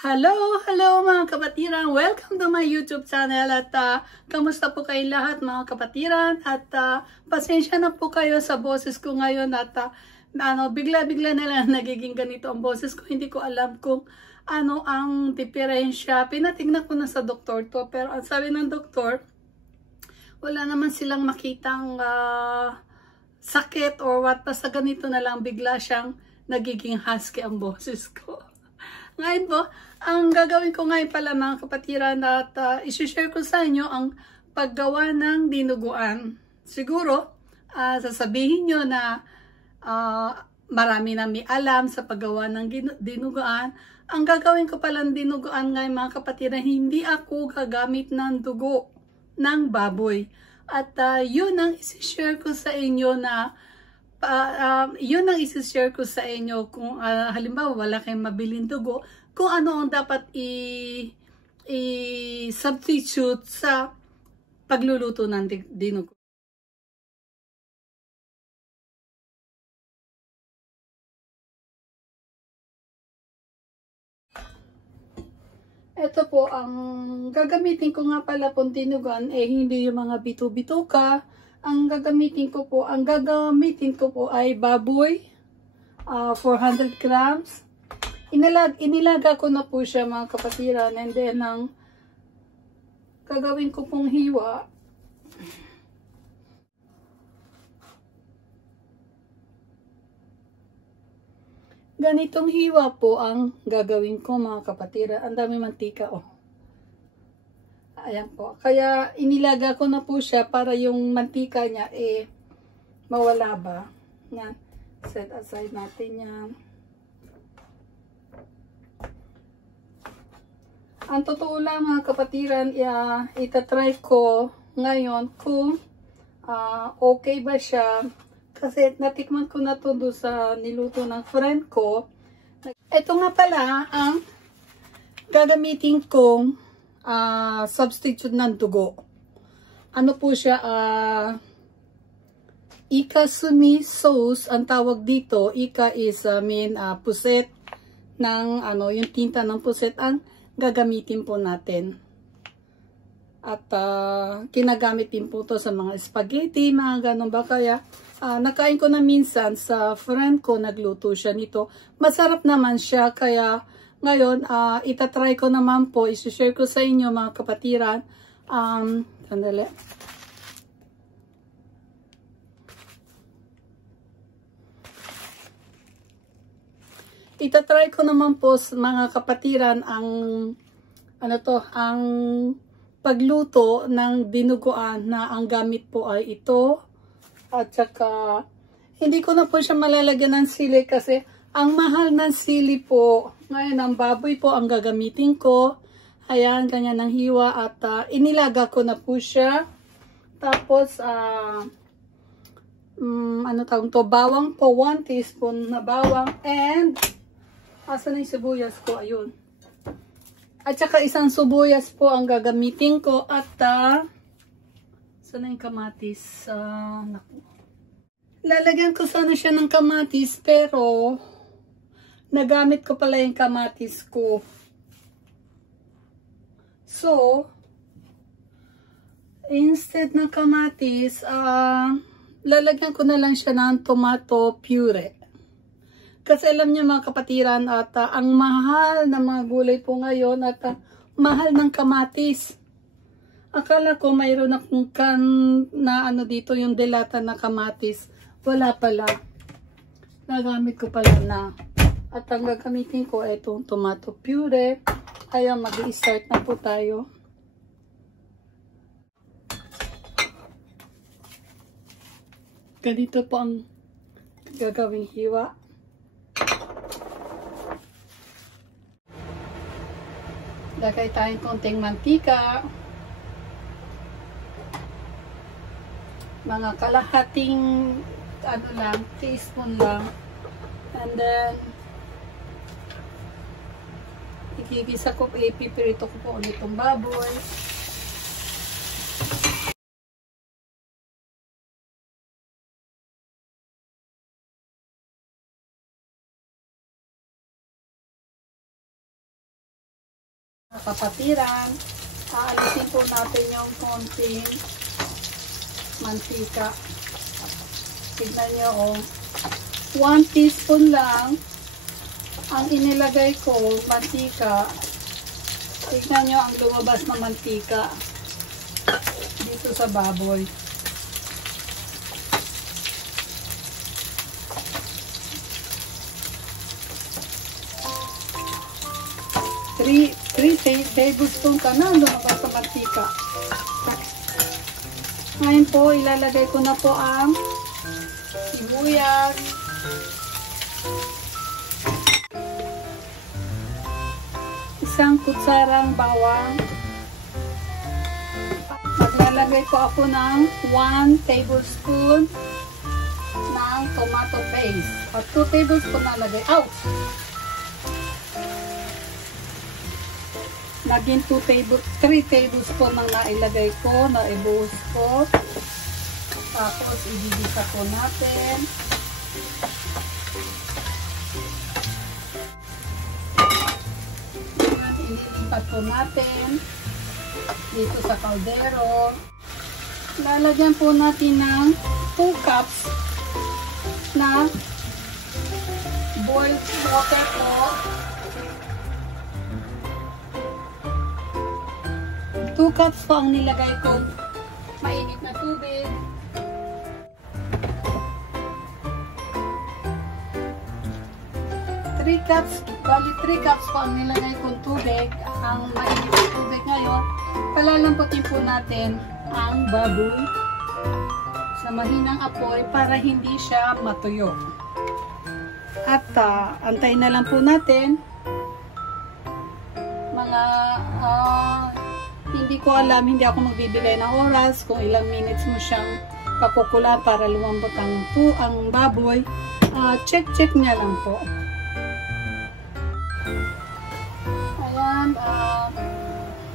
Hello, hello mga kapatiran! Welcome to my YouTube channel at kamusta po kayong lahat mga kapatiran at pasensya na po kayo sa boses ko ngayon at bigla-bigla na lang nagiging ganito ang boses ko. Hindi ko alam kung ano ang diferensya. Pinatignan ko na sa doktor to pero ang sabi ng doktor, wala naman silang makitang sakit or what. Basta ganito na lang bigla siyang nagiging husky ang boses ko. Ngayon po, ang gagawin ko ngayon pala mga kapatiran at isi-share ko sa inyo ang paggawa ng dinuguan. Siguro, sasabihin nyo na marami na may alam sa paggawa ng dinuguan. Ang gagawin ko pala ng dinuguan ngayon mga kapatiran, hindi ako gagamit ng dugo ng baboy. At yun ang isi-share ko sa inyo na yun ang isi-share ko sa inyo kung halimbawa wala kayong mabiling dugo, kung ano ang dapat i-substitute sa pagluluto ng dinugo. Ito po, ang gagamitin ko nga pala pong dinuguan, hindi yung mga bito-bituka. Ang gagamitin ko po ay baboy, 400 grams. Inilaga ko na po siya mga kapatiran, and then ang gagawin ko pong hiwa. Ganitong hiwa po ang gagawin ko mga kapatiran. Ang dami mantika oh. Ayan po. Kaya inilaga ko na po siya para yung mantika niya mawala ba. Yan. Set aside natin yan. Ang totoo lang mga kapatiran, itatry ko ngayon kung okay ba siya. Kasi natikman ko na to doon sa niluto ng friend ko. Ito nga pala ang gagamitin kong substitute ng dugo. Ano po siya? Ikasumi sauce ang tawag dito. Ika is puset ng yung tinta ng puset ang gagamitin po natin. At kinagamit din po to sa mga spaghetti, mga ganun ba. Kaya nakain ko na minsan sa friend ko, nagluto siya nito. Masarap naman siya, kaya ngayon, itatry ko naman po, isi-share ko sa inyo mga kapatiran. Sandali. Itatry ko naman po mga kapatiran ang ang pagluto ng dinuguan na ang gamit po ay ito. At saka, hindi ko na po siya malalagyan ng sili kasi ang mahal ng sili po. Ngayon, ang baboy po ang gagamitin ko. Ayan, ganyan ang hiwa at inilaga ko na po siya. Tapos, bawang po, 1 teaspoon na bawang. And, asan na yung sibuyas ko? Ayun. At saka isang sibuyas po ang gagamitin ko. At, saan na yung kamatis? Lalagyan ko sana siya ng kamatis, pero nagamit ko pala yung kamatis ko. So, instead ng kamatis, lalagyan ko na lang siya ng tomato puree. Kasi alam niyo mga kapatiran at ang mahal ng mga gulay po ngayon at mahal ng kamatis. Akala ko mayroon akong can na dito yung delata na kamatis. Wala pala. Nagamit ko pala na. At ang gagamitin ko ay itong tomato puree. Kaya mag-i-start na po tayo. Ganito po ang gagawing hiwa. Lagay tayong konting mantika. Mga kalahating teaspoon lang. And then ipipirito ko po ulit itong baboy. Kapatiran, aalisin po natin yung konting mantika. Tignan nyo, oh. 1 teaspoon lang ang inilagay ko, mantika. Tignan nyo ang lumabas na mantika dito sa baboy. Three tablespoon ka na lumabas sa mantika. Ngayon po, ilalagay ko na po ang sibuyas, isang kutsarang bawang. Maglalagay po ako ng 1 tablespoon ng tomato paste. At 2 tablespoon na lagay. Naging 3 tablespoon ang nailagay ko, naibuhos ko. Tapos, ibibisa po natin. Inilipat po natin dito sa kaldero. Lalagyan po natin ng 2 cups na boiled water po. 2 cups po ang nilagay kong mainit na tubig. Bali 3 cups po ang nilagay kong tubig. Ang mainit na tubig ngayon, palalamputin po natin ang baboy sa mahinang apoy para hindi siya matuyo. At antayin na lang po natin mga hindi ko alam, hindi ako magbibigay ng oras kung ilang minutes mo siyang pakukulan para lumambot ang baboy. Check niya lang po. Ayan,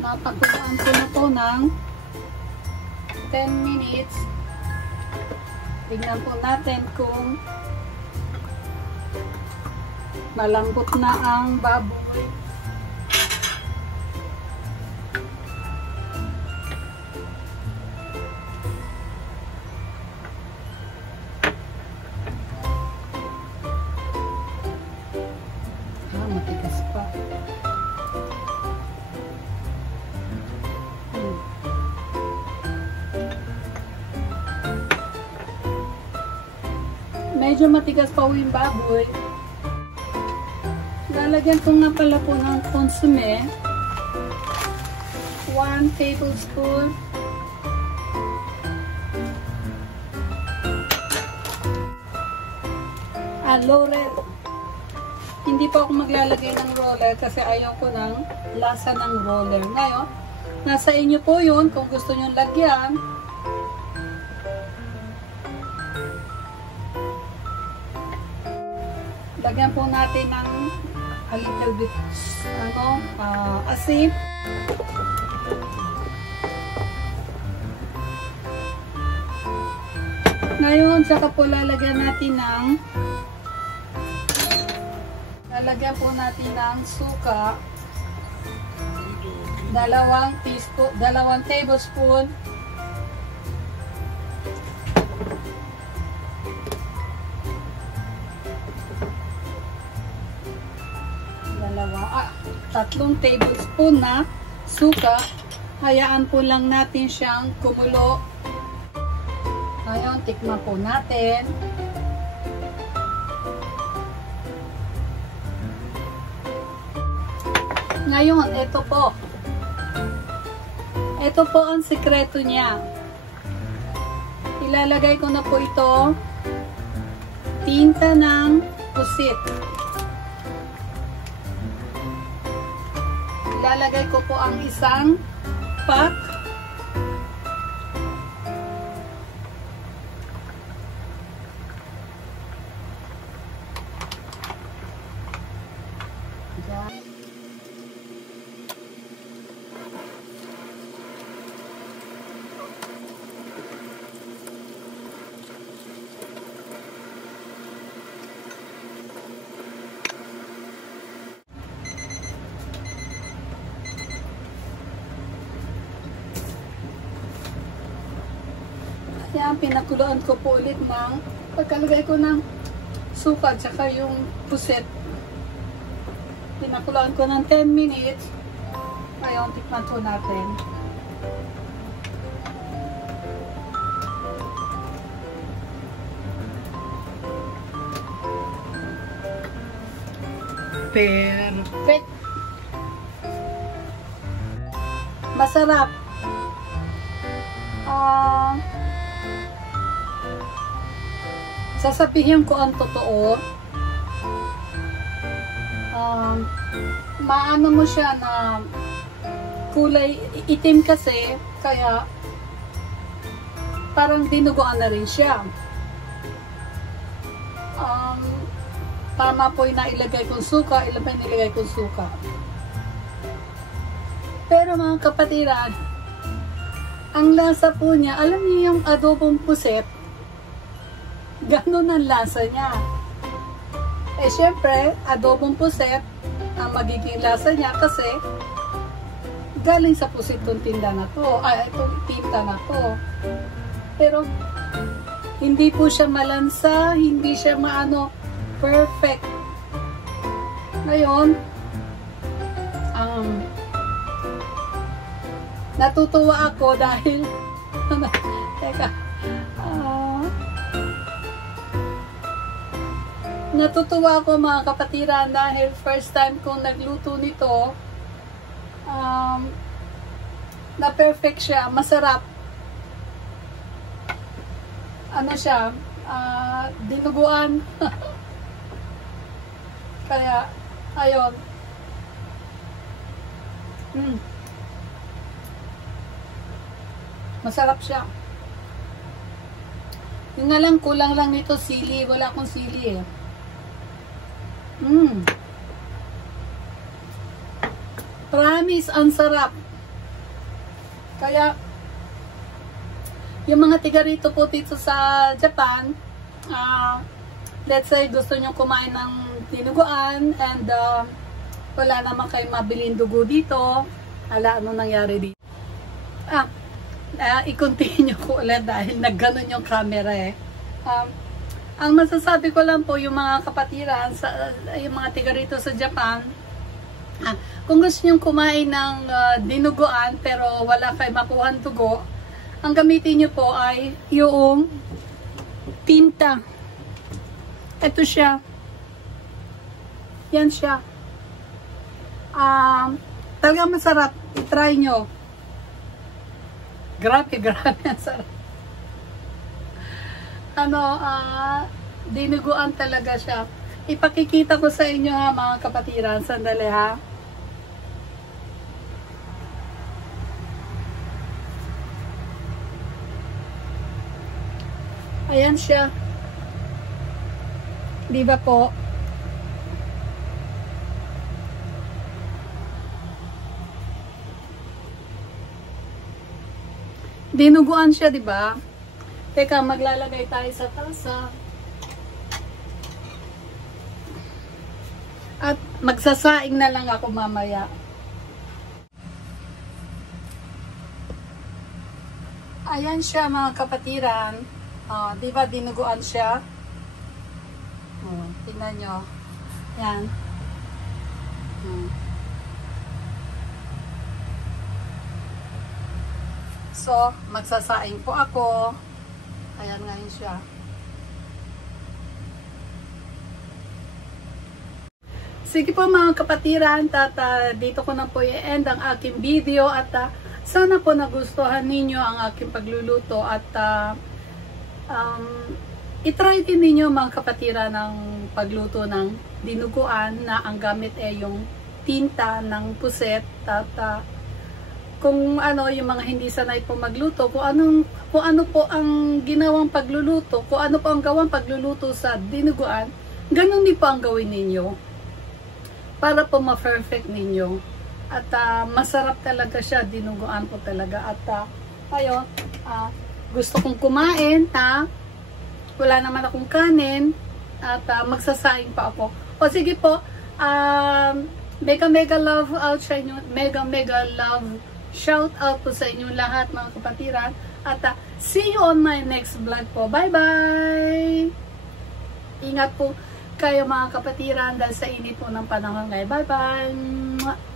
napakulaan ko na po ng 10 minutes. Tignan po natin kung malambot na ang baboy. Matigas pa. Medyo matigas pa yung baboy. Lalagyan ko nga pala po ng consomme. 1 tablespoon. Roller. Hindi pa ako maglalagay ng roller kasi ayaw ko ng lasa ng roller. Ngayon, nasa inyo po yun kung gusto nyo lagyan. Lagyan po natin ng a little bit asin. Ngayon, saka po lalagyan natin ng suka. 2 tablespoon. Tatlong tablespoon na suka. Hayaan po lang natin siyang kumulo. Ngayon, tikman po natin. Ngayon, ito po. Ito po ang sikreto niya. Ilalagay ko na po ito tinta ng pusit. Ilalagay ko po ang isang pack. Yan, pinakuluan ko po ulit ng pagkalagay ko ng suka tsaka yung puset. Pinakuluan ko ng 10 minutes. Ngayon, tikman po natin. Perfect! Masarap. Sasabihin ko ang totoo. Maano mo siya na kulay itim kasi, kaya parang dinuguan na rin siya. Tama po yung nailagay kong suka, ilan pa yung nilagay kong suka. Pero mga kapatiran, ang lasa po niya, alam niyo yung adobong puset, ganun ang lasa niya. Eh syempre, adobong puset, ang magiging lasa niya kasi galing sa puset itong tinda na to, itong tinta na to. Pero hindi po siya malansa, hindi siya maano, perfect. Ngayon, natutuwa ako dahil teka, natutuwa ako mga kapatiran dahil first time kong nagluto nito. Na perfect siya, masarap. Ano siya, dinuguan. Kaya, ayun. Masarap siya. Yung nga lang, kulang lang nito sili. Wala akong sili eh. Promise, ang sarap. Kaya, yung mga tiga rito po dito sa Japan, let's say gusto nyo kumain ng dinuguan and wala naman kayong mabiling dugo dito, ano nangyari dito? I-continue ko ulit dahil nagganon yung camera eh. Ang masasabi ko lang po yung mga kapatiran, yung mga tiga rito sa Japan, kung gusto nyo kumain ng dinuguan pero wala kayong makuha ng dugo, ang gamitin nyo po ay yung tinta. Ito siya. Yan siya. Talagang masarap. I-try nyo. Grabe, grabe ang sarap. Dinuguan talaga siya. Ipakikita ko sa inyo ha, mga kapatiran. Sandali ha. Ayan siya. Di ba po? Dinuguan siya, di ba? Teka, maglalagay tayo sa tasa. At magsasaing na lang ako mamaya. Ayan siya mga kapatiran. Di ba dinuguan siya? Tingnan nyo. Yan. So, magsasaing po ako. Ayan ngayon siya. Sige po mga kapatiran, dito ko na po i-end ang aking video at sana po nagustuhan ninyo ang aking pagluluto at i-try din ninyo mga kapatiran ng pagluto ng dinuguan na ang gamit ay yung tinta ng puset at kung ano yung mga hindi sanay po magluto, kung ano po ang ginawang pagluluto, kung ano po ang gawang pagluluto sa dinuguan, ganun din po ang gawin ninyo para po ma-perfect ninyo at masarap talaga siya, dinuguan po talaga at ayun, gusto kong kumain wala naman akong kanin at magsasaing pa ako. O sige po, mega love out sa inyo, mega love shout out po sa inyo lahat mga kapatiran. At see you on my next vlog po. Bye-bye! Ingat po kayo mga kapatiran dahil sa init po ng panahon ngayon. Bye-bye!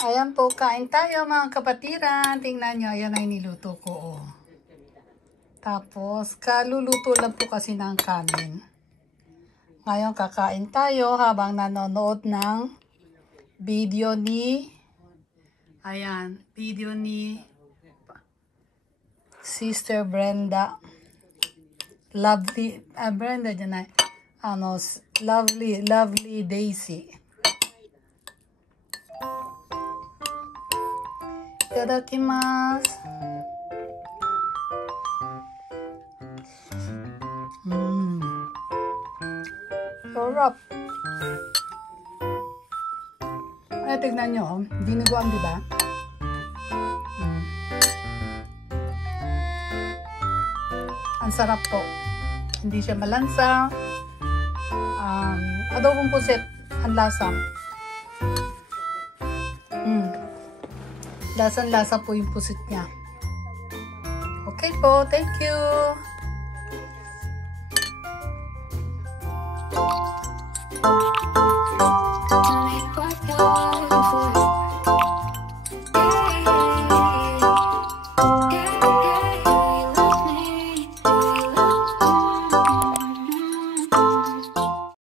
Ayan po, kain tayo mga kapatiran. Tingnan nyo, ayan ay niluto ko. Oh. Tapos, kaluluto lang po kasi ng kanin. Ngayon, kakain tayo habang nanonood ng video ni, ayan, video ni Sister Brenda. Lovely, Brenda dyan ay, lovely Daisy. いただきます。Sarap. Ay, tignan nyo. Dinuguan, di ba? Ang sarap po. Hindi siya malansa. Adobong pusit. Ang lasa. Lasang-lasa po yung pusit niya. Okay po, thank you.